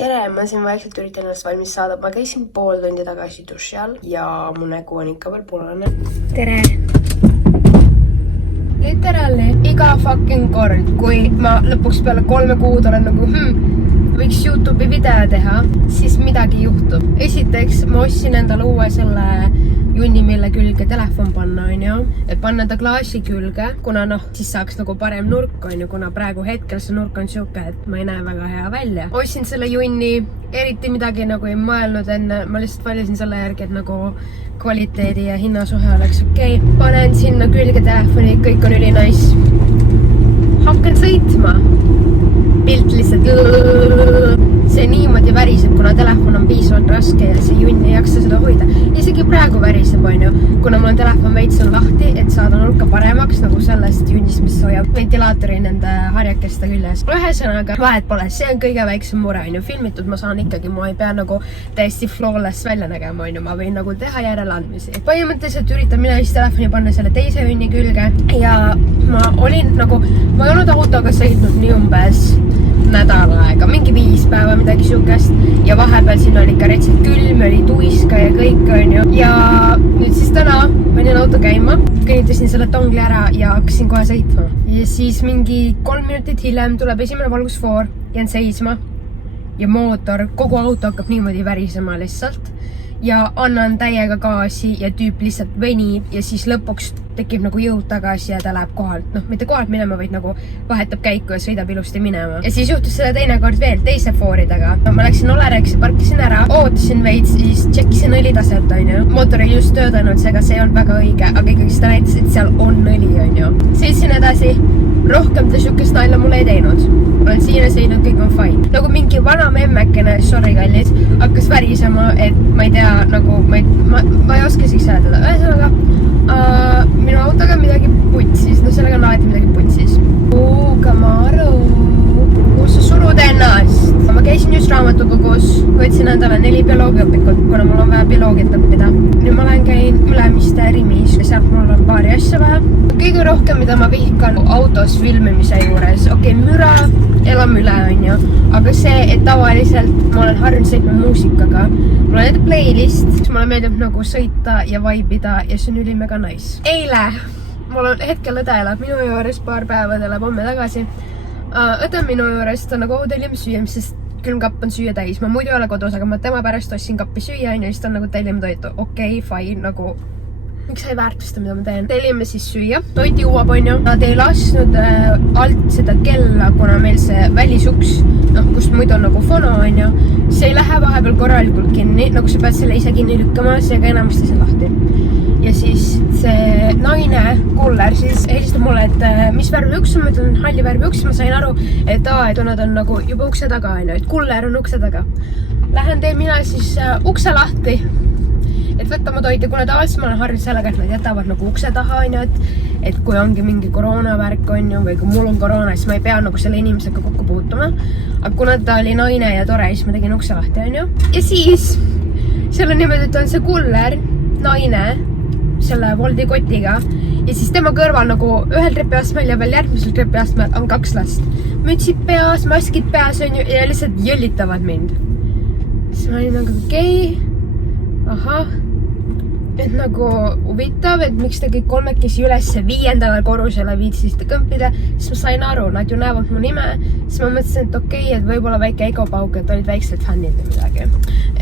Tere, ma siin vaikselt üritan ennast valmis saada. Ma käisin pool tundi tagasi duši all ja mu nägu on ikka veel punane. Tere! Literally iga fucking kord, kui ma lõpuks peale 3 kuud olen nagu võiks YouTube'i video teha, siis midagi juhtub. Esiteks ma ostsin endale uue selle junni, mille külge telefon panna, et panna ta klaasi külge, kuna siis saaks nagu parem nurk, kuna praegu hetkel see nurk on siuke, et ma ei näe väga hea välja. Ostsin selle junni, eriti midagi nagu ei mõelnud enne, ma lihtsalt valisin selle järgi, et nagu kvaliteedi ja hinnasuhe oleks okei. Panen sinna külge telefoni, kõik on üli nice. Hakkan sõitma. Pilt lihtsalt see niimoodi väriseb, kuna telefon on piisavalt raske ja see junn ei jaksa seda hoida. Isegi praegu väriseb, kuna mul on telefon veits on lahti, et saada nurka paremaks nagu sellest junnist, mis hoiab ventilaatori nende harjakeste küljes. Ühesõnaga, vahet pole, see on kõige väiksem mure, filmitud ma saan ikkagi, ma ei pea nagu täiesti flawless välja nägema, ma võin nagu teha järeleandmisi. Põhimõtteliselt üritan mina siis telefoni panna selle teise junni külge ja ma olin nagu, ma ei olnud autoga sõitnud nii umbes nädal aega, mingi 5 päeva, midagi siukest ja vahepeal siin oli ikka retselt külm, oli tuiska ja kõik ja nüüd siis täna panin auto käima, kõnnitasin selle tongli ära ja hakkasin kohe sõitma ja siis mingi 3 minutit hiljem tuleb esimene valgusfoor, jään seisma ja mootor, kogu auto hakkab niimoodi värisema lihtsalt ja annan täiega gaasi ja tüüp lihtsalt venib ja siis lõpuks tekib nagu jõud tagasi ja ta läheb kohalt, mitte kohalt minema, vaid nagu vahetab käiku ja sõidab ilusti minema. Ja siis juhtus seda teinekord veel teise fooridega. Ma läksin Olereksi, parkisin ära, ootasin veits, siis tšekkisin õlitaset, Mootor oli just töötanud, seega see ei olnud väga õige, aga ikkagi seda näitas, et seal on õli, Sõitsin edasi, rohkem ta siukest naila mulle ei teinud. Olen siin ja sõidnud, kõik on fine. Nagu mingi vana memmekene, sorry kallis, hakkas värisema, et ma ei tea, nagu ma ei oska siis seletada. Ühesõnaga, minu autoga midagi putsis, sellega on alati midagi putsis. Kamaru, kus sa surud ennast? Ma käisin just raamatukogus, võtsin endale 4 bioloogiaõpikut, kuna mul on vaja bioloogiat õppida. Nüüd ma käin Ülemiste Rimis, sealt mul on paari asja vähe. Kõige rohkem, mida ma vihkan autos filmimise juures, müra, elame üle, aga see, et tavaliselt ma olen harjunud sõitma muusikaga. Mul on ette playlist, mulle meeldib nagu sõita ja vaibida ja see on üli mega nice. Eile, mul on hetkel õde elab minu juures paar päeva, ta elab homme tagasi. Õde minu juures, ta nagu tellime süüa, sest külmkapp on süüa täis. Ma muidu ei ole kodus, aga ma tema pärast ostsin kappi süüa ja siis ta on nagu tellime toitu. Okei, fine, nagu miks sa ei väärtusta, mida ma teen? Tellime siis süüa, toiti juuab, Nad ei lasknud alt seda kella, kuna meil see välisuks, kust muidu on nagu fono, see ei lähe vahepeal korralikult kinni, nagu sa pead selle ise kinni lükkama, seega enamasti see lahti. Ja siis see naine, kuller, siis helistab mulle, et mis värvi uks on, ma ütlen halli värvi uks, ma sain aru, et nad on nagu juba ukse taga, et kuller on ukse taga. Lähen teen mina siis ukse lahti, et võtta ma toiti, kuna tavaliselt ma olen harjunud sellega, et nad jätavad nagu ukse taha, et kui ongi mingi koroonavärk või kui mul on koroona, siis ma ei pea nagu selle inimesega kokku puutuma. Aga kuna ta oli naine ja tore, siis ma tegin ukse lahti, Ja siis seal on niimoodi, et on see kuller, naine, selle Woldi kotiga ja siis tema kõrval nagu ühel trepiastmel ja veel järgmisel trepiastmel on 2 last. Mütsid peas, maskid peas ja lihtsalt jõllitavad mind. Siis ma olin nagu ahah, et nagu huvitav, et miks te kõik kolmekesi üles 5. korrusele viitsiste kõmpida, siis ma sain aru, nad ju näevad mu nime, siis ma mõtlesin, et okei, et võib-olla väike egopauk, et olid väiksed fännid või midagi,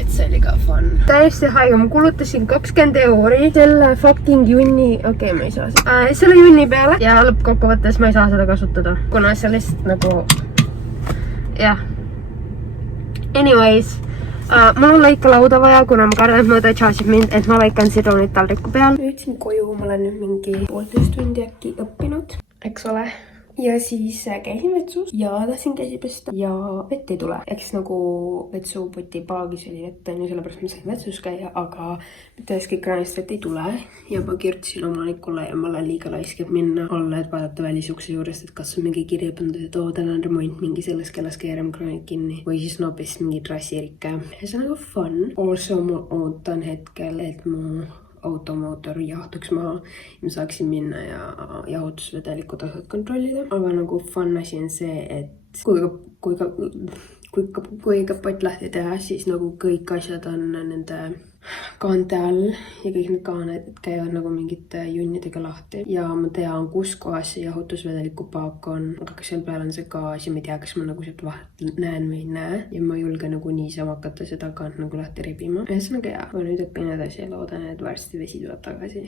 et see oli ka fun. Täiesti haige, ma kulutasin 20 € selle fucking junni, ma ei saa selle junni peale ja lõppkokkuvõttes ma ei saa seda kasutada, kuna see lihtsalt nagu, jah. Anyways, mul on lõikalauda vaja, kuna ma kardan, et mõõda charge'ib mind, et ma lõikan sidrunit taldriku peal. Jõudsin koju, ma olen nüüd mingi 1,5 tundi äkki õppinud, eks ole. Ja siis käisin vetsus ja tahtsin käsi pesta ja vett ei tule. Eks nagu vetsupoti paagis oli vett, sellepärast ma sain vetsus käia, aga mitte üheski kraanist vett ei tule. Ja ma kirjutasin omanikule ja ma olen liiga laiskeb minna alla, et vaadata välisukse juurest, et kas on mingi kirja pandud, et täna on remont mingi selles kellas keerame kraanid kinni. Või siis noopis mingi trassirikke. Ja see on nagu fun. Also ma ootan hetkel, et mu automootor jahtuks maha ja ma saaksin minna ja jahutusvedeliku tasud kontrollida. Aga nagu fun asi on see, et kui kui kapott lahti teha, siis nagu kõik asjad on nende kaante all ja kõik need kaaned käivad nagu mingite junnidega lahti. Ja ma tean, kus kohas see jahutusvedeliku paak on, aga seal peal on see gaas ja ma ei tea, kas ma nagu sealt vahelt näen või ei näe. Ja ma ei julge nagu niisama hakata seda kaant nagu lahti ribima. Ühesõnaga jaa, ma nüüd õpin edasi ja loodan, et varsti vesi tuleb tagasi.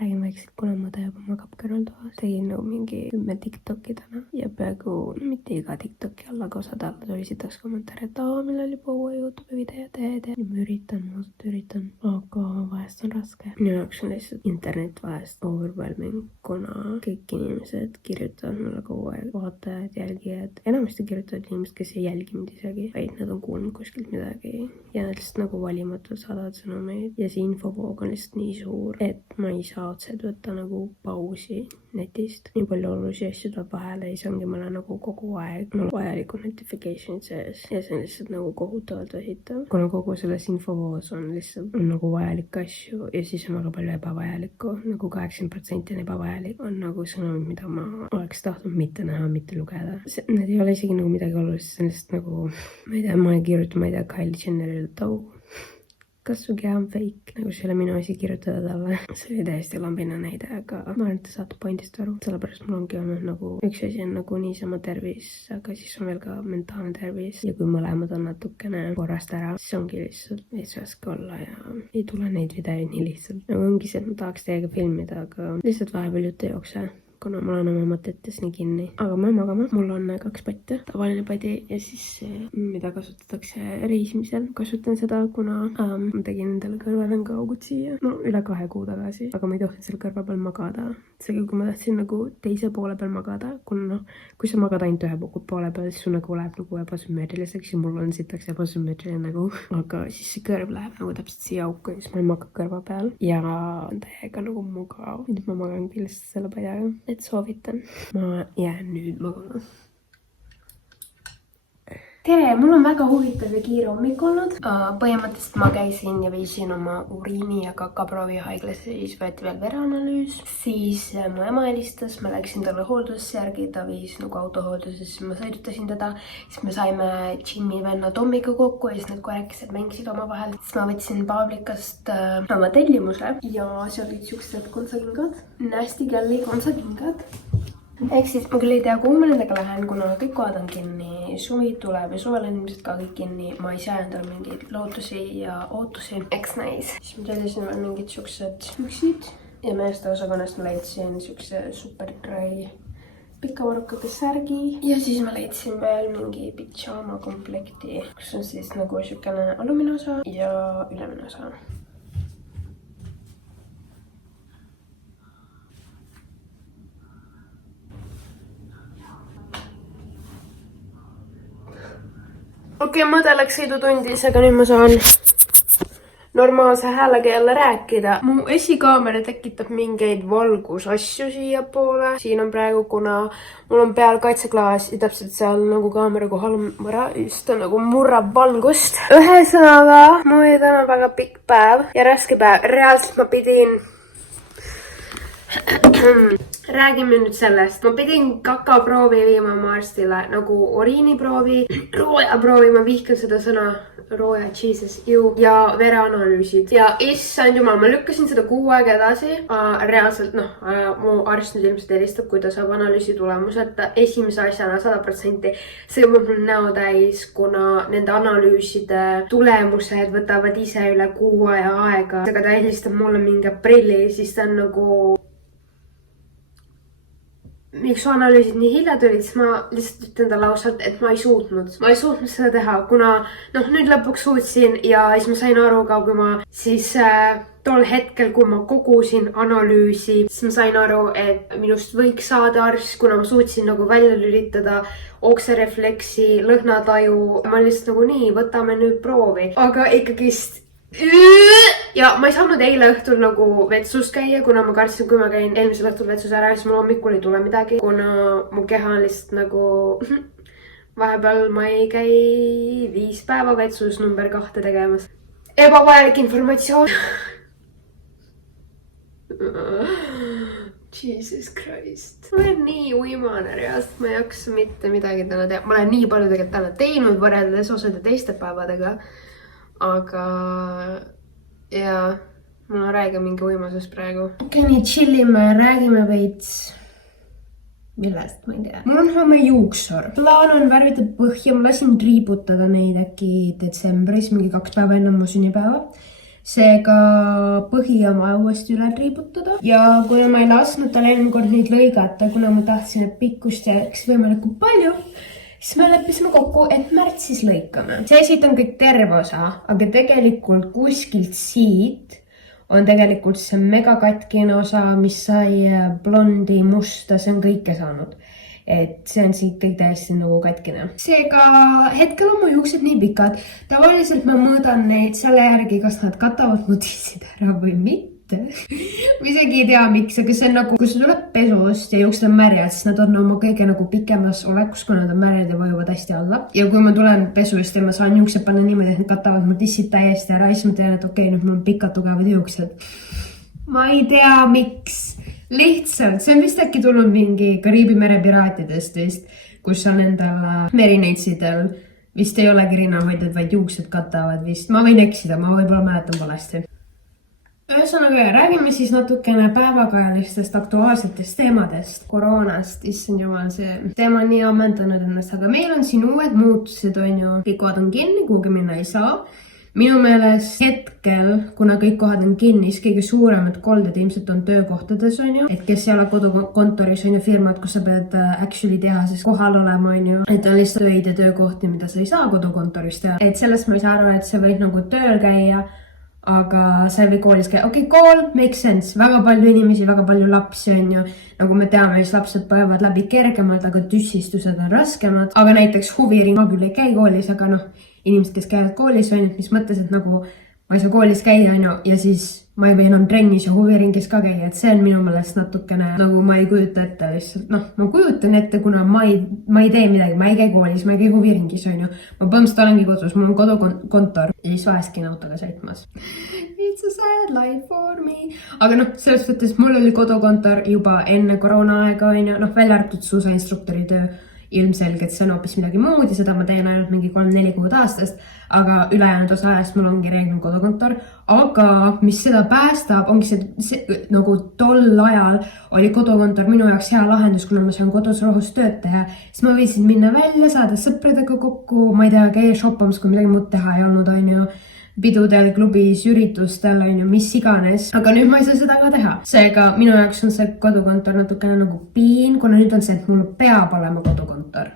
Räägin vaikselt, kuna ma tajub oma kapkeral toas. Tegin nagu mingi 10 TikToki täna ja peaaegu mitte iga TikToki alla, aga osade alla tuli sitaks kommentaare, et millal juba uue YouTube video teed ja ma üritan, aga vahest on raske. Minu jaoks on lihtsalt internet vahest overwhelming, kuna kõik inimesed kirjutavad mulle kogu aeg, vaatajad, jälgijad. Enamasti kirjutavad inimesed, kes ei jälgi mind isegi, vaid nad on kuulnud kuskilt midagi ja nad lihtsalt nagu valimatult saadavad sõnumeid ja see infovoog on lihtsalt nii suur, et ma ei saa otseselt võtta nagu pausi netist. Nii palju olulisi asju tuleb vahele ja siis ongi mulle nagu kogu aeg mul vajalikud notification'id sees ja see on lihtsalt nagu kohutavalt väsitav. Kuna kogu selles infovoos on lihtsalt nagu vajalikke asju ja siis on väga palju ebavajalikku, nagu 80% on ebavajalik, on nagu sõnumid, mida ma oleks tahtnud mitte näha, mitte lugeda. Need ei ole isegi nagu midagi olulist, see on lihtsalt nagu, ma ei tea, ma kirjutan, ma ei tea, Kylie Jennerile tau. Kas su keha on fake? Nagu see ei ole minu asi kirjutada talle. See oli täiesti lambine näide, aga ma arvan, et te saate pointist aru. Sellepärast mul ongi olnud nagu üks asi on nagu niisama tervis, aga siis on veel ka mentaalne tervis. Ja kui mõlemad on natukene korrast ära, siis ongi lihtsalt veits raske olla ja ei tule neid videoid nii lihtsalt. Nagu ongi see, et ma tahaks teiega filmida, aga lihtsalt vahepeal jutt ei jookse. Kuna mul on oma mõtetes nii kinni. Aga ma magama. Mul on 2 patte. Tavaline padi ja siis mida kasutatakse reisimisel. Kasutan seda, kuna ma tegin endale kõrvalenga augud siia. No üle 2 kuu tagasi. Aga ma ei tohtinud seal kõrva peal magada. Seega, kui ma tahtsin nagu teise poole peal magada, kuna kui sa magad ainult ühe poole peal, siis sul nagu läheb nagu ebasümmeetriliseks ja mul on sitaks ebasümmeetriline nagu. Aga siis see kõrv läheb nagu täpselt siia auku ja siis ma ei maga kõrva peal. Ja on täiega nagu mugav. Nüüd ma magan kindlasti selle padjaga. Et soovitan. Ma jään nüüd magama. Tere, mul on väga huvitav ja kiire hommik olnud. Põhimõtteliselt ma käisin ja viisin oma uriini ja kakaproovi haiglasse, siis võeti veel vereanalüüs. Siis mu ema helistas, ma läksin talle hooldusse järgi, ta viis nagu autohooldusse, siis ma sõidutasin teda. Siis me saime Jimmy venna Tommiga kokku ja siis need koerekesed mängisid oma vahel. Siis ma võtsin Pavlikast oma tellimuse ja seal olid siuksed kontsakingad. Nasty Galli kontsakingad. Ehk siis ma küll ei tea, kuhu ma nendega lähen, kuna kõik kohad on kinni, suvi tuleb ja suvel on ilmselt ka kõik kinni. Ma ei saa endale mingeid lootusi ja ootusi. Eks näis. Siis ma tellisin veel mingid siuksed püksid ja meeste osakonnast ma leidsin siukse super dry pikavarrukate särgi. Ja siis ma leidsin veel mingi pidžaama komplekti, kus on siis nagu siukene alumine osa ja ülemine osa. Okei, mõte läks sõidutundis, aga nüüd ma saan normaalse häälega jälle rääkida. Mu esikaamera tekitab mingeid valgusasju siia poole. Siin on praegu, kuna mul on peal kaitseklaas ja täpselt seal nagu kaamera kohal on mõra, just nagu murrab valgust. Ühesõnaga, mul oli täna väga pikk päev ja raske päev. Reaalselt ma pidin... Räägime nüüd sellest. Ma pidin kakaproovi viima oma arstile, nagu uriiniproovi, roojaproovi, ma vihkan seda sõna, rooja, Jesus, ju, ja vereanalüüsid. Ja issand jumal, ma lükkasin seda 6 aega edasi. Reaalselt, mu arst nüüd ilmselt helistab, kui ta saab analüüsi tulemused. Esimese asjana 100% see juba mul näo täis, kuna nende analüüside tulemused võtavad ise üle 6 aega. Aga ta helistab mulle mingi aprilli, siis ta on nagu... Miks su analüüsid nii hilja tulid, siis ma lihtsalt ütlen talle ausalt, et ma ei suutnud seda teha, kuna nüüd lõpuks suutsin ja siis ma sain aru ka, kui ma siis tol hetkel, kui ma kogusin analüüsi, siis ma sain aru, et minust võiks saada arst, kuna ma suutsin nagu välja lülitada okserefleksi, lõhnataju. Ma lihtsalt nagu nii, võtame nüüd proovi, aga ikkagist ja ma ei saanud eile õhtul nagu vetsus käia, kuna ma kartsin, kui ma käin eelmisel õhtul vetsus ära, siis mul hommikul ei tule midagi, kuna mu keha on lihtsalt nagu vahepeal ma ei käi 5 päeva vetsus number 2 tegemas. Ebavajalik informatsioon. Jesus Christ. Ma olen nii uimane reast, ma ei jaksa mitte midagi täna teha. Ma olen nii palju tegelikult täna teinud võrreldes osade teiste päevadega. Aga jaa, mul on räägi mingi uimasus praegu. Okei, nii chillime, räägime veits. Millest, ma ei tea. Mul on homme juuksor. Plaan on värvida põhja, ma lasin triibutada neid äkki detsembris, mingi 2 päeva enne mu sünnipäeva. Seega põhi on vaja uuesti üle triibutada. Ja kui ma ei lasknud tal eelmine kord neid lõigata, kuna ma tahtsin, et pikkust jääks võimalikult palju, siis me leppisime kokku, et märtsis lõikame. See siit on kõik terve osa, aga tegelikult kuskilt siit on tegelikult see mega katkine osa, mis sai blondi, musta, see on kõike saanud. Et see on siit kõik täiesti nagu katkine. Seega hetkel on mu juuksed nii pikad. Tavaliselt ma mõõdan neid selle järgi, kas nad katavad mu tissid ära või mitte. Ma isegi ei tea, miks, aga see on nagu, kui see tuleb pesust ja juuksed on märjad, siis nad on oma kõige nagu pikemas olekus, kui nad on märjad ja vajuvad hästi alla. Ja kui ma tulen pesust ja ma saan juuksed panna niimoodi, et nad katavad mu tissid täiesti ära, siis ma tean, et okei, nüüd mul on pikad tugevad juuksed. Ma ei tea, miks. Lihtsalt, see on vist äkki tulnud mingi Kariibi mere piraatidest vist, kus on endal merineitsidel. Vist ei olegi rinnahoidjad, vaid juuksed katavad vist. Ma võin eksida, ma võib-olla mäletan valesti. Ühesõnaga, räägime siis natukene päevakajalistest aktuaalsetest teemadest. Koroonast, issand jumal, see teema on nii ammendanud ennast, aga meil on siin uued muutused, on ju. Kõik kohad on kinni, kuhugi minna ei saa. Minu meelest hetkel, kuna kõik kohad on kinni, siis kõige suuremad kolded ilmselt on töökohtades, on ju. Et kes ei ole kodukontoris, on ju firmad, kus sa pead actually tehases kohal olema, on ju. Et on lihtsalt töid ja töökohti, mida sa ei saa kodukontoris teha. Et sellest ma ei saa aru, et sa võid nagu tööl käia, aga sa ei või koolis käia. Okei, kool, make sense. Väga palju inimesi, väga palju lapsi, on ju. Nagu me teame, siis lapsed põevad läbi kergemalt, aga tüssistused on raskemad. Aga näiteks huviring, ma küll ei käi koolis, aga noh, inimesed, kes käivad koolis, on ju, mis mõttes, et nagu ma ei saa koolis käia, on ju, ja siis ma ei või enam trennis ja huviringis ka käia, et see on minu meelest natukene nagu ma ei kujuta ette lihtsalt, noh, ma kujutan ette, kuna ma ei tee midagi, ma ei käi koolis, ma ei käi huviringis, on ju, ma põhimõtteliselt olengi kodus, mul on kodukontor ja siis vahestki autoga sõitmas. It's a sad life for me. Aga noh, selles suhtes mul oli kodukontor juba enne koroona aega, on ju, noh, välja arvatud suusainstruktori töö. Ilmselgelt see on hoopis midagi muud ja seda ma teen ainult mingi 3-4 kuud aastast, aga ülejäänud osa ajast mul ongi reeglil kodukontor. Aga mis seda päästab, ongi see nagu tol ajal oli kodukontor minu jaoks hea lahendus, kuna ma saan kodus rohus tööd teha. Siis ma võisin minna välja, saada sõpradega kokku, ma ei tea, käia shoppamas, kui midagi muud teha ei olnud, on ju. Pidudel, klubis, üritustel, on ju, mis iganes. Aga nüüd ma ei saa seda ka teha. Seega minu jaoks on see kodukontor natukene nagu piin, kuna nüüd on see, et mul peab olema kodukontor.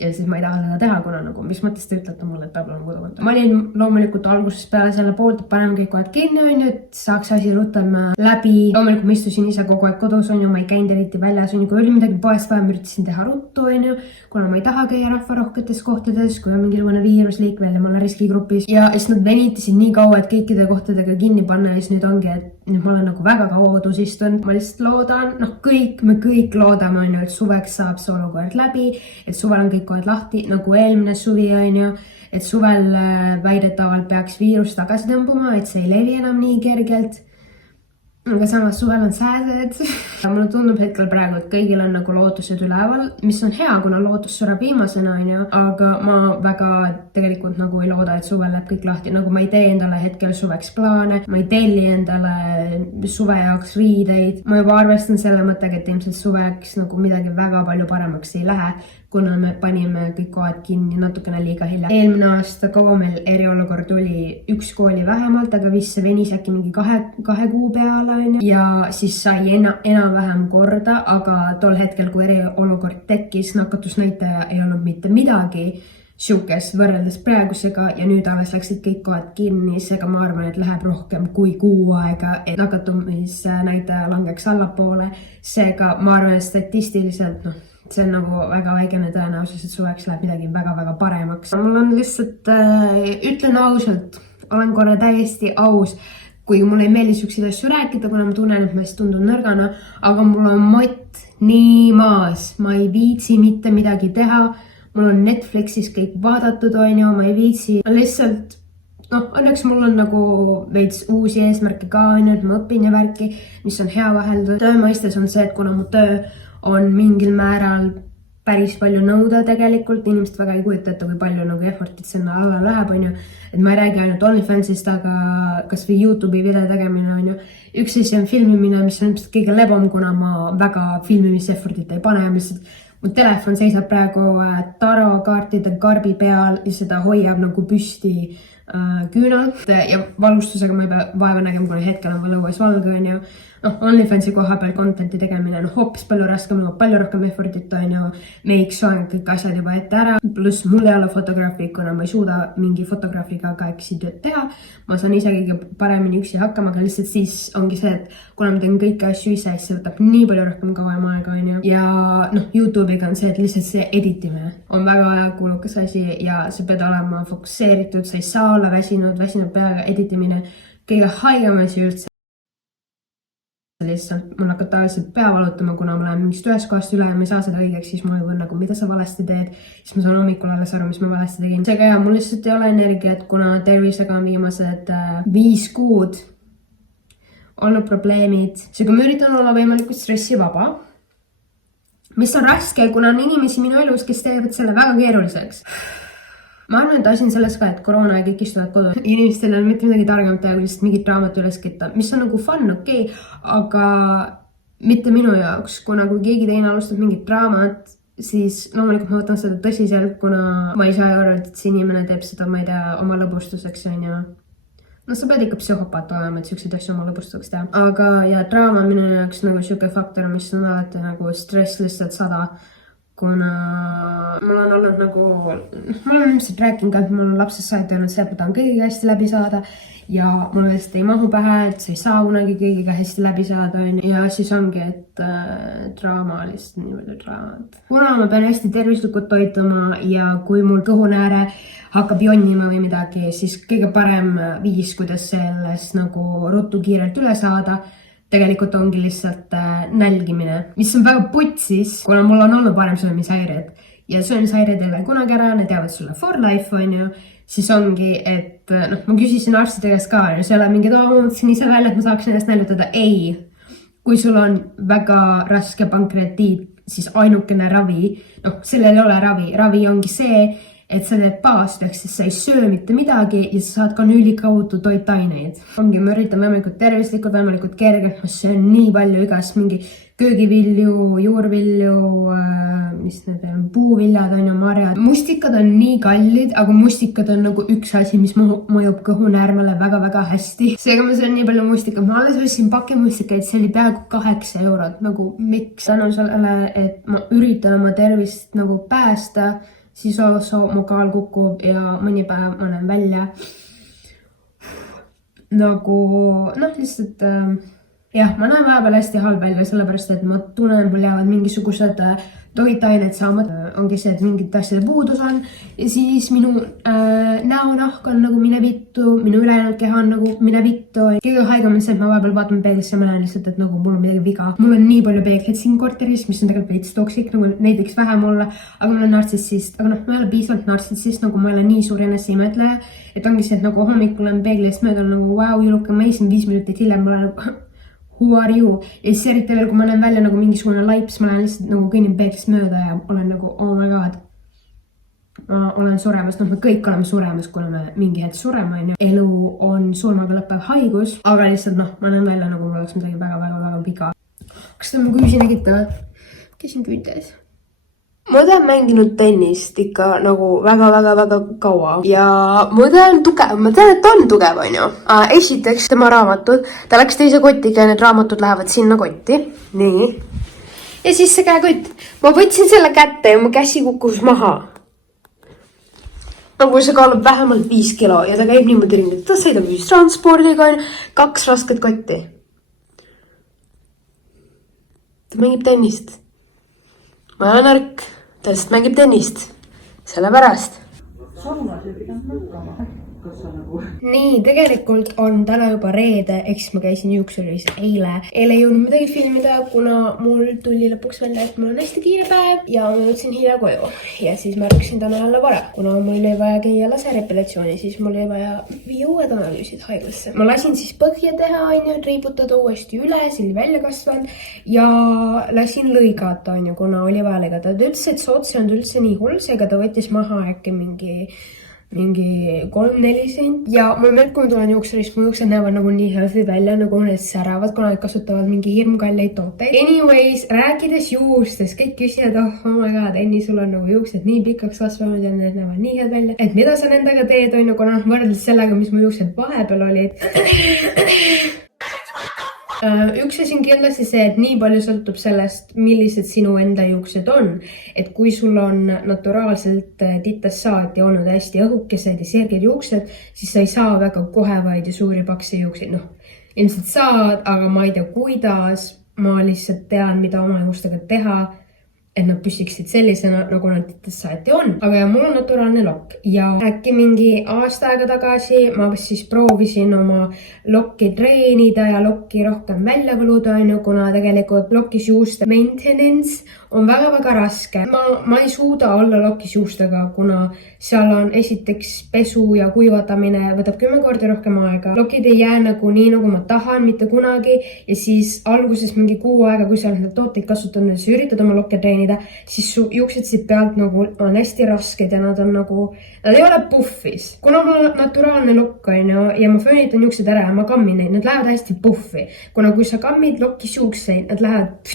Ja siis ma ei taha seda teha, kuna nagu, mis mõttes te ütlete mulle, et peab olema kodukontor. Ma olin loomulikult algusest peale selle poolt, et paneme kõik kohad kinni, on ju, et saaks asi rutem läbi. Loomulikult ma istusin ise kogu aeg kodus, on ju, ma ei käinud eriti väljas, on ju, kui oli midagi poest vaja, ma üritasin teha ruttu, on ju, kuna ma ei taha käia rahvarohketes kohtades, kui on mingisugune viirusliik veel ja ma olen riskigrupis. Ja siis nad venitasid nii kaua, et kõikide kohtadega kinni panna ja siis nüüd ongi, et nüüd ma olen nagu väga kaudus istunud. Ma lihtsalt loodan, noh, me kõik loodame, on ju, et suveks saab see olukord läbi, et suvel on kõik kohad lahti, nagu eelmine suvi, on ju, et suvel väidetavalt peaks viirus tagasi tõmbuma, et see ei levi enam nii kergelt. Aga samas suvel on sääsed. Mulle tundub hetkel praegu, et kõigil on nagu lootused üleval, mis on hea, kuna lootus sureb viimasena, on ju. Aga ma väga tegelikult nagu ei looda, et suvel läheb kõik lahti. Nagu ma ei tee endale hetkel suveks plaane, ma ei telli endale suve jaoks riideid. Ma juba arvestan selle mõttega, et ilmselt suveks nagu midagi väga palju paremaks ei lähe, kuna me panime kõik kohad kinni natukene liiga hilja. Eelmine aasta kaua meil eriolukord oli 1 kooli vähemalt, aga vist see venis äkki mingi 2 kuu peale, on ju. Ja siis sai enam-vähem korda, aga tol hetkel, kui eriolukord tekkis, nakatusnäitaja ei olnud mitte midagi siukest võrreldes praegusega ja nüüd alles läksid kõik kohad kinni, seega ma arvan, et läheb rohkem kui kuu aega, et nakatumisnäitaja langeks allapoole. Seega ma arvan, et statistiliselt, noh, see on nagu väga väikene tõenäosus, et suveks läheb midagi väga-väga paremaks. Mul on lihtsalt, ütlen ausalt, olen korra täiesti aus, kuigi mulle ei meeldi siukseid asju rääkida, kuna ma tunnen, et ma siis tundun nõrgana, aga mul on mott nii maas, ma ei viitsi mitte midagi teha, mul on Netflixis kõik vaadatud, on ju, ma ei viitsi lihtsalt noh, õnneks mul on nagu veits uusi eesmärke ka, ainult ma õpin ja värki, mis on hea vahelda. Töö mõistes on see, et kuna mu töö on mingil määral päris palju nõuda tegelikult, inimesed väga ei kujuta ette, kui palju nagu effortit sinna alla läheb, on ju. Et ma ei räägi ainult OnlyFansist, aga kas või YouTube'i video tegemine, on ju. Üks asi on filmimine, mis on ilmselt kõige lebam, kuna ma väga filmimise effortit ei pane, lihtsalt mu telefon seisab praegu tarokaartide karbi peal ja seda hoiab nagu püsti küünalt ja valgustusega ma ei pea vaeva nägema, kuna hetkel on veel õues valge, on ju. Noh, OnlyFansi koha peal contenti tegemine on hoopis palju raskem, nagu palju rohkem effortit, on ju. Make soeng, kõik asjad juba ette ära. Pluss mul ei ole fotograafi, kuna ma ei suuda mingi fotograafiga kahekesi tööd teha. Ma saan ise kõige paremini üksi hakkama, aga lihtsalt siis ongi see, et kuna ma teen kõiki asju ise, siis see võtab nii palju rohkem kauem aega, on ju. Ja noh, YouTube'iga on see, et lihtsalt see editimine on väga kulukas asi ja sa pead olema fokusseeritud, sa ei saa olla väsinud peaga editimine kõige haigem asi üldse. Lihtsalt mul hakkab tavaliselt pea valutama, kuna ma lähen mingist ühest kohast üle ja ma ei saa seda õigeks, siis ma juba nagu, mida sa valesti teed, siis ma saan hommikul alles aru, mis ma valesti tegin. Seega ja, mul lihtsalt ei ole energiat, kuna tervisega on viimased 5 kuud olnud probleemid. Seega ma üritan olla võimalikult stressivaba, mis on raske, kuna on inimesi minu elus, kes teevad selle väga keeruliseks. Ma arvan, et asi on selles ka, et koroona ja kõik istuvad kodus. Inimestel on mitte midagi targemat teha, kui lihtsalt mingit raamat üles kitta, mis on nagu fun, okei, aga mitte minu jaoks, kuna kui keegi teine alustab mingit raamat, siis loomulikult ma võtan seda tõsiselt, kuna ma ei saa aru, et see inimene teeb seda, ma ei tea, oma lõbustuseks, on ju. No sa pead ikka psühhopaat olema, et selliseid asju oma lõbustuseks teha. Aga ja draama minu jaoks nagu siuke faktor, mis on alati nagu stress lihtsalt 100. Kuna mul on olnud nagu, ma olen ilmselt rääkinud ka, et mul on lapsest saati olnud see, et ma tahan kõigiga hästi läbi saada ja mul lihtsalt ei mahu pähe, et sa ei saa kunagi kõigiga hästi läbi saada, on ju. Ja siis ongi, et draama lihtsalt nii palju draamat. Kuna ma pean hästi tervislikult toituma ja kui mul kõhunääre hakkab jonnima või midagi, siis kõige parem viis, kuidas sellest nagu ruttu kiirelt üle saada, tegelikult ongi lihtsalt nälgimine, mis on väga putsis, kuna mul on olnud varem söömishäired ja söömishäired ei ole kunagi ära, need jäävad sulle for life, on ju, siis ongi, et noh, ma küsisin arstide käest ka, see ei ole mingi, ma mõtlesin ise välja, et ma saaksin ennast näljutada, ei. Kui sul on väga raske pankreatiit, siis ainukene ravi, noh, sellel ei ole ravi ongi see, et sa teed baast, ehk siis sa ei söö mitte midagi ja sa saad kanüüli kaudu toitaineid. Ongi, ma üritan võimalikult tervislikult, võimalikult kergelt, ma söön nii palju igast mingi köögivilju, juurvilju, mis need on, puuviljad on ju, marjad. Mustikad on nii kallid, aga mustikad on nagu üks asi, mis mõjub kõhunäärmele väga-väga hästi. Seega ma söön nii palju mustikad, ma alles võtsin pakimustikaid, see oli peaaegu 8 €, nagu miks? Tänu sellele, et ma üritan oma tervist nagu päästa, siis mu kaal kukub ja mõni päev ma näen välja nagu, noh, lihtsalt jah, ma näen vahepeal hästi halb välja, sellepärast, et ma tunnen, mul jäävad mingisugused toitained saama. Ongi see, et mingid asjade puudus on ja siis minu näonahk on nagu mine vittu, minu ülejäänud keha on nagu mine vittu. Kõige haigem on see, et ma vahepeal vaatan peeglisse ja ma näen lihtsalt, et nagu mul on midagi viga. Mul on nii palju peegleid siin korteris, mis on tegelikult veits toksik, nagu neid võiks vähem olla, aga ma olen nartsissist, aga noh, ma ei ole piisavalt nartsissist, nagu ma ei ole nii suur eneseimetleja, et ongi see, et nagu hommikul on peeglist mööda nagu wow, you look amazing, 5 minutit hiljem ma olen nagu who are you? Ja siis eriti veel, kui ma näen välja nagu mingisugune laips, ma lähen lihtsalt nagu kõnnin peeglist mööda ja olen nagu, oh my god, ma olen suremas, noh, me kõik oleme suremas, kuna me mingi hetk surema, on ju. Elu on surmaga lõppev haigus, aga lihtsalt noh, ma näen välja nagu mul oleks midagi väga viga. Kas te mu küüsi nägite või? Käisin küüntes. Ma olen mänginud tennist ikka nagu väga kaua ja ma tean tugev, ma tean, et ta on tugev, on ju. Esiteks tema raamatud, ta läks teise kotiga ja need raamatud lähevad sinna kotti, nii. Ja siis see käekott, ma võtsin selle kätte ja mu käsi kukkus maha. Nagu see kaalub vähemalt 5 kilo ja ta käib niimoodi ringi, ta sõidab ühistranspordiga, 2 rasket kotti. Ta mängib tennist. Ma olen ärk. Ta lihtsalt mängib tennist. Sellepärast. kas sa nagu... Nii, tegelikult on täna juba reede, eks ma käisin juuksuris eile. Eile ei jõudnud midagi filmida, kuna mul tuli lõpuks välja, et mul on hästi kiire päev ja ma jõudsin hilja koju. Ja siis ma ärkasin täna jälle vara. Kuna mul oli vaja käia laserepilatsiooni, siis mul oli vaja viia uued analüüsid haiglasse. Ma lasin siis põhja teha, riibutada uuesti üle, see oli välja kasvanud ja lasin lõigata, kuna oli vaja lõigata. Ta ütles, et see ots on üldse nii hull, seega ta võttis maha äkki mingi 3-4 sent. Ja mul meelt, kui ma tulen juuksurist, mu juuksed näevad nagu nii healthy välja, nagu need säravad, kuna nad kasutavad mingi hirmkalleid tooteid. Anyways, rääkides juustest, kõik küsivad, oh my god, Enni, sul on nagu juuksed nii pikaks kasvanud ja need näevad nii head välja. Et mida sa nendega teed, kuna võrreldes sellega, mis mu juuksed vahepeal olid. Üks asi on kindlasti see, et nii palju sõltub sellest, millised sinu enda juuksed on. Et kui sul on naturaalselt titest saati olnud hästi õhukesed ja sirged juuksed, siis sa ei saa väga kohevaid ja suuri pakse juukseid. Ilmselt saad, aga ma ei tea kuidas. Ma lihtsalt tean, mida oma juustega teha, et nad püsiksid sellisena, nagu nad titest saati on. Aga mul on naturaalne lokk ja äkki mingi aasta aega tagasi ma siis proovisin oma lokki treenida ja lokki rohkem välja võluda, kuna tegelikult lokkis juuste maintenance on väga-väga raske. Ma ei suuda olla lokkis juustega, kuna seal on esiteks pesu ja kuivatamine võtab 10 korda rohkem aega. Lokid ei jää nagu nii, nagu ma tahan, mitte kunagi. Ja siis alguses mingi kuu aega, kui sa oled tooteid kasutanud ja sa üritad oma lokke treenida, siis su juuksed siit pealt nagu on hästi rasked ja nad on nagu, nad ei ole puffis. Kuna mul on naturaalne lokk ja ma föönitan juuksed ära ja ma kammin neid, nad lähevad hästi puffi. Kuna kui sa kammid lokkis juukseid, nad lähevad...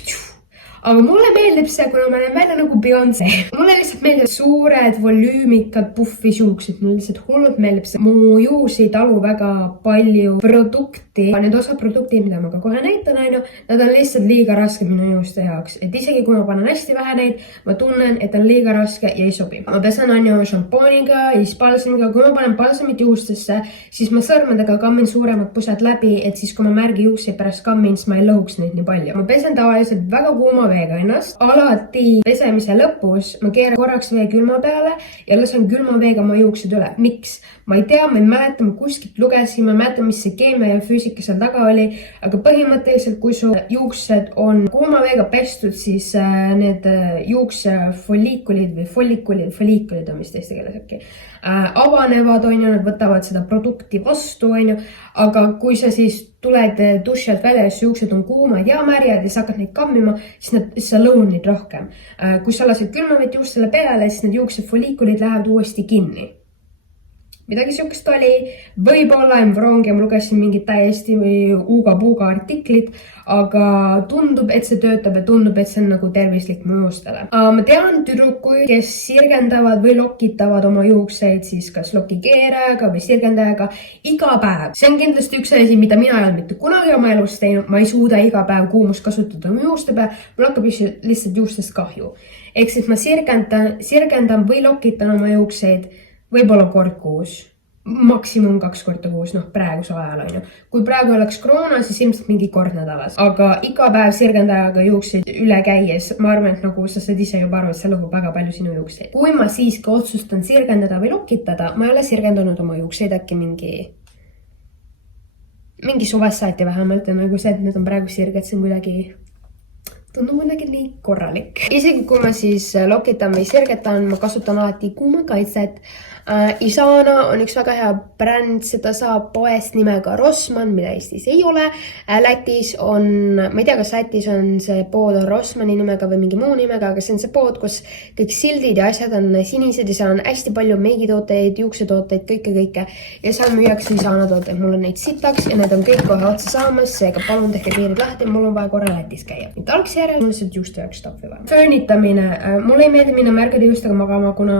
Aga mulle meeldib see, kuna ma näen välja nagu Beyoncé. Mulle lihtsalt meeldib suured, volüümikad, puffis juuksed. Mulle lihtsalt hullult meeldib see. Mu juus ei talu väga palju produkti. Need osa produkti, mida ma ka kohe näitan, nad on lihtsalt liiga raske minu juuste jaoks. Et isegi kui ma panen hästi vähe neid, ma tunnen, et on liiga raske ja ei sobi. Ma pesen šampooniga ja siis balsamiga. Kui ma panen balsamit juustesse, siis ma sõrmedega kammin suuremad pused läbi, et siis kui ma märgi juukseid pärast kammin, siis ma ei lõhuks neid nii palju. Ma pesen tavaliselt väga kuuma veega ennast. Alati pesemise lõpus ma keeran korraks vee külma peale ja lasen külma veega oma juuksed üle. Miks? Ma ei tea, ma ei mäleta, ma kuskilt lugesin, ma ei mäleta, mis see keemia ja füüsika seal taga oli, aga põhimõtteliselt, kui su juuksed on kuuma veega pestud, siis need juuksefolliikulid või folliikulid on vist eesti keeles äkki, avanevad, nad võtavad seda produkti vastu, aga kui sa siis tuled duši alt välja ja su juuksed on kuumad ja märjad ja sa hakkad neid kammima, siis sa lõhud neid rohkem. Kui sa lased külmavett juustele peale, siis need juuksefolliikulid lähevad uuesti kinni. Midagi siukest oli, võib-olla I'm wrong ja ma lugesin mingit täiesti uuga-puuga artiklit, aga tundub, et see töötab ja tundub, et see on nagu tervislik mu juustele. Ma tean tüdrukuid, kes sirgendavad või lokitavad oma juukseid siis kas lokikeerajaga või sirgendajaga iga päev. See on kindlasti üks asi, mida mina ei olnud mitte kunagi oma elus teinud. Ma ei suuda iga päev kuumust kasutada oma juuste peal, mul hakkab lihtsalt juustest kahju. Ehk siis ma sirgendan või lokitan oma juukseid võib-olla kord kuus, maksimum 2 korda kuus, praeguse ajal. Kui praegu oleks koroona, siis ilmselt mingi kord nädalas. Aga iga päev sirgendajaga juukseid üle käies, ma arvan, et nagu sa saad ise juba aru, et see lõhub väga palju sinu juukseid. Kui ma siiski otsustan sirgendada või lokitada, ma ei ole sirgendanud oma juukseid äkki mingi suvest saati vähemalt ja nagu see, et need on praegu sirged, see on tundub kuidagi nii korralik. Isegi kui ma siis lokitan või sirgetan, ma kasutan alati kuumakaitset. Isana on üks väga hea bränd, seda saab poest nimega Rossmann, mida Eestis ei ole. Lätis on, ma ei tea, kas Lätis on see pood Rossmanni nimega või mingi muu nimega, aga see on see pood, kus kõik sildid ja asjad on sinised ja seal on hästi palju meigitooteid, juuksetooteid, kõike. Ja seal müüakse Isana tooteid, mul on neid sitaks ja need on kõik kohe otsa saamas, seega palun tehke piirid lahti, mul on vaja korra Lätis käia. Nüüd algsi järel mul lihtsalt juuste jaoks stoppi vaja. Föönitamine. Mulle ei meeldi minna märgade juustega magama, kuna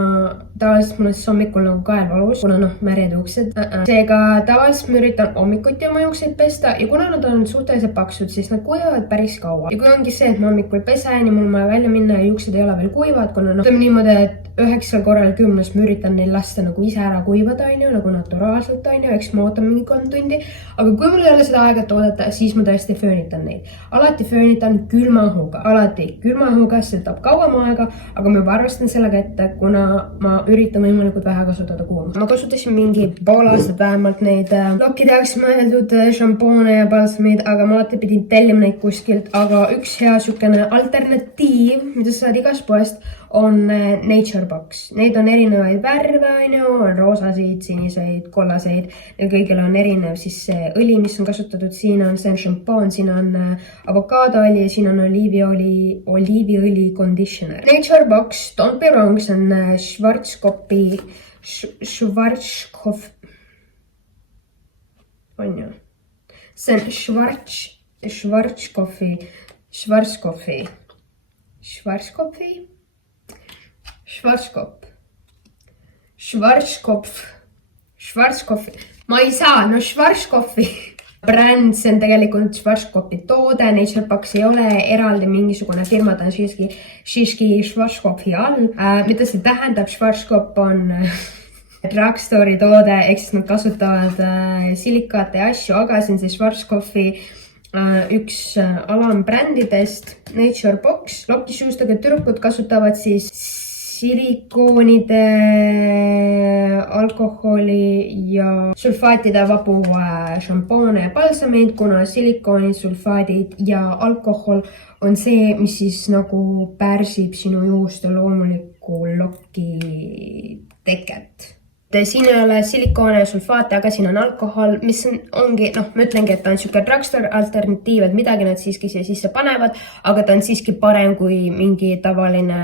tavaliselt mul on siis hommikul nagu kael valus, kuna märjad juuksed. Seega tavaliselt ma üritan hommikuti oma juukseid pesta ja kuna nad on suhteliselt paksud, siis nad kuivavad päris kaua. Ja kui ongi see, et ma hommikul pesen ja mul vaja välja minna ja juuksed ei ole veel kuivad, kuna ütleme niimoodi, et 9 korral 10 ma üritan neil lasta nagu ise ära kuivada, nagu naturaalselt, eks ma ootan mingi 3 tundi. Aga kui mul ei ole seda aega oodata, siis ma tõesti föönitan neid. Alati föönitan külmaõhuga. Alati külmaõhuga, see võtab kauem aega, aga ma juba arvestan sellega ette, kuna ma üritan võimalikult vähe kasutada kuuma. Ma kasutasin mingi pool aastat vähemalt neid lokkide jaoks mõeldud šampoone ja balsamid, aga ma alati pidin tellima neid kuskilt, aga üks hea sükene alternatiiv, mida sa saad igast poest, on Nature Box. Neid on erinevaid värve, on roosasid, siniseid, kollaseid. Neil kõigil on erinev siis see õli, mis on kasutatud. Siin on see šampoon, siin on avokadooli ja siin on oliiviõli conditioner. Nature Box, don't be wrong, see on Schwarzkopf. On ju? See on Schwarzkopf. Ma ei saa, no Schwarzkopfi bränd, see on tegelikult Schwarzkopfi toode, Nature Box ei ole eraldi mingisugune firma, ta on siiski Schwarzkopfi all. Mida see tähendab, Schwarzkopf on drugstore'i toode, ehk siis nad kasutavad silikaate ja asju, aga see on see Schwarzkopfi üks alambrändidest, Nature Box. Lokisjuustega tüdrukud kasutavad siis silikoonide, alkoholi ja sulfaatide vabu šampoone ja balsameid, kuna silikoonid, sulfaadid ja alkohol on see, mis siis nagu pärsib sinu juuste loomulikku loki teket. Siin ei ole silikoone ja sulfaate, aga siin on alkohol, mis ongi, ma ütlengi, et ta on siuke drugstore alternatiiv, et midagi nad siiski siia sisse panevad, aga ta on siiski parem kui mingi tavaline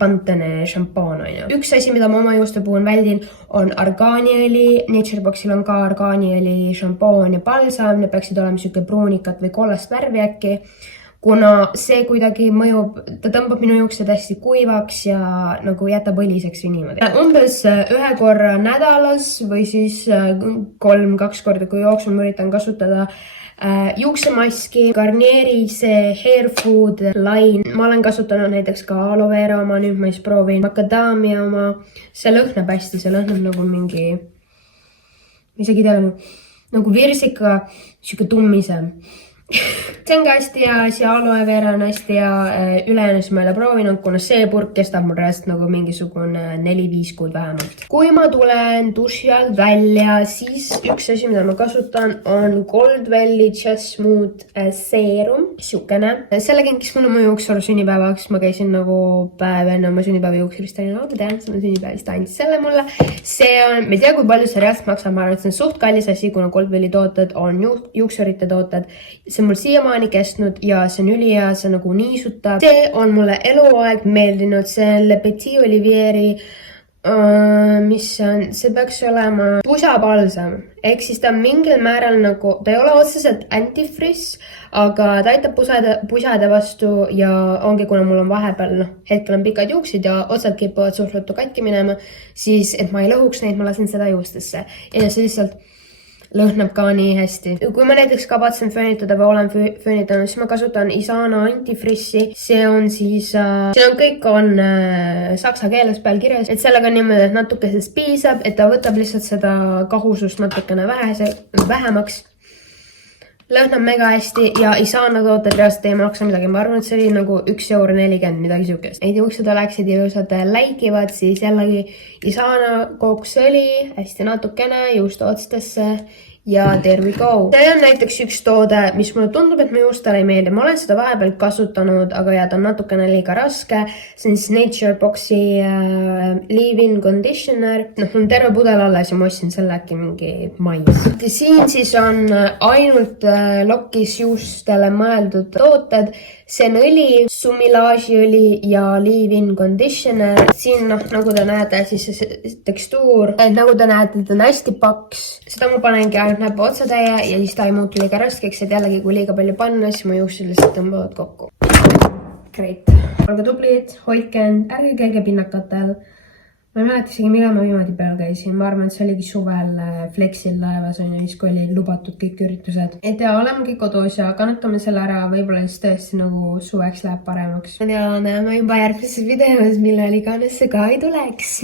Pantene šampoon. Üks asi, mida ma oma juuste puhul väldin, on argaaniõli. Nature Boxil on ka argaaniõli šampoon ja balsam. Need peaksid olema siuke pruunikat või kollast värvi äkki. Kuna see kuidagi mõjub, ta tõmbab minu juuksed hästi kuivaks ja nagu jätab õliseks või niimoodi. Umbes ühe korra nädalas või siis 3-2 korda, kui jooksul ma üritan kasutada juuksemaski, Garnieri see Hair Food line. Ma olen kasutanud näiteks ka aloe vera oma, nüüd ma siis proovin macadamia oma. See lõhnab hästi, see lõhnab nagu mingi, isegi tea, nagu virsika, siuke tummisem. See on ka hästi hea, see aloe vera on hästi hea, ülejäänud ma ei ole proovinud, kuna see purk kestab mul reast nagu mingisugune 4-5 kuud vähemalt. Kui ma tulen duši alt välja, siis üks asi, mida ma kasutan, on Goldwelli Just Smooth seerum, siukene. Selle kinkis mulle mu juuksur sünnipäevaks, ma käisin nagu päev enne oma sünnipäeva juuksurist, ma tean, see on sünnipäevist, andis selle mulle. See on, ma ei tea, kui palju see reast maksab, ma arvan, et see on suht kallis asi, kuna Goldwelli tooted on juuksurite tooted. See on mul siiamaani kestnud ja see on ülihea, see nagu niisutab. See on mulle eluaeg meeldinud, see on Le Petit Olivieri, mis on, see peaks olema pusabalsam. Ehk siis ta on mingil määral nagu, ta ei ole otseselt antifriss, aga ta aitab pusade vastu ja ongi, kuna mul on vahepeal, hetkel on pikad juuksid ja otsad kipuvad suht ruttu katki minema, siis et ma ei lõhuks neid, ma lasen seda juustesse. Ja see lihtsalt lõhnab ka nii hästi. Kui ma näiteks kavatsen föönitada või olen föönitanud, siis ma kasutan Isana antifrissi. See on siis, siin on kõik on saksa keeles peal kirjas, et sellega on niimoodi, et natuke sest piisab, et ta võtab lihtsalt seda kahusust natukene vähemaks. Lõhnab mega hästi ja Isana tooted reaalselt ei maksa midagi. Ma arvan, et see oli nagu 1,40 €, midagi siukest. Neid juuksed oleksid ilusad läikivad, siis jällegi Isana kooksõli, hästi natukene juuste otstesse ja there we go. See on näiteks üks toode, mis mulle tundub, et mu juustele ei meeldi. Ma olen seda vahepeal kasutanud, aga ja ta on natukene liiga raske. See on siis Nature Boxi leave-in conditioner. On terve pudel alles ja ma ostsin selle äkki mingi mais. Siin siis on ainult lokis juustele mõeldud tooted. See on õli, sumilaažiõli ja leave-in conditioner. Siin, nagu te näete, siis see tekstuur, nagu te näete, ta on hästi paks. Seda ma panengi ainult näpu otsatäie ja siis ta ei muutu liiga raskeks, et jällegi, kui liiga palju panna, siis mu juuksed lihtsalt tõmbavad kokku. Great. Olge tublid, hoidke end, ärge käige pinnakatel. Ma ei mäleta isegi, millal ma viimati peal käisin. Ma arvan, et see oligi suvel Flexil laevas on ja siis, kui oli lubatud kõik üritused. Et ja olemegi kodus ja kannatame selle ära, võib-olla siis tõesti nagu suveks läheb paremaks. Ja näeme juba järgmises videos, millal iganes see ka ei tuleks.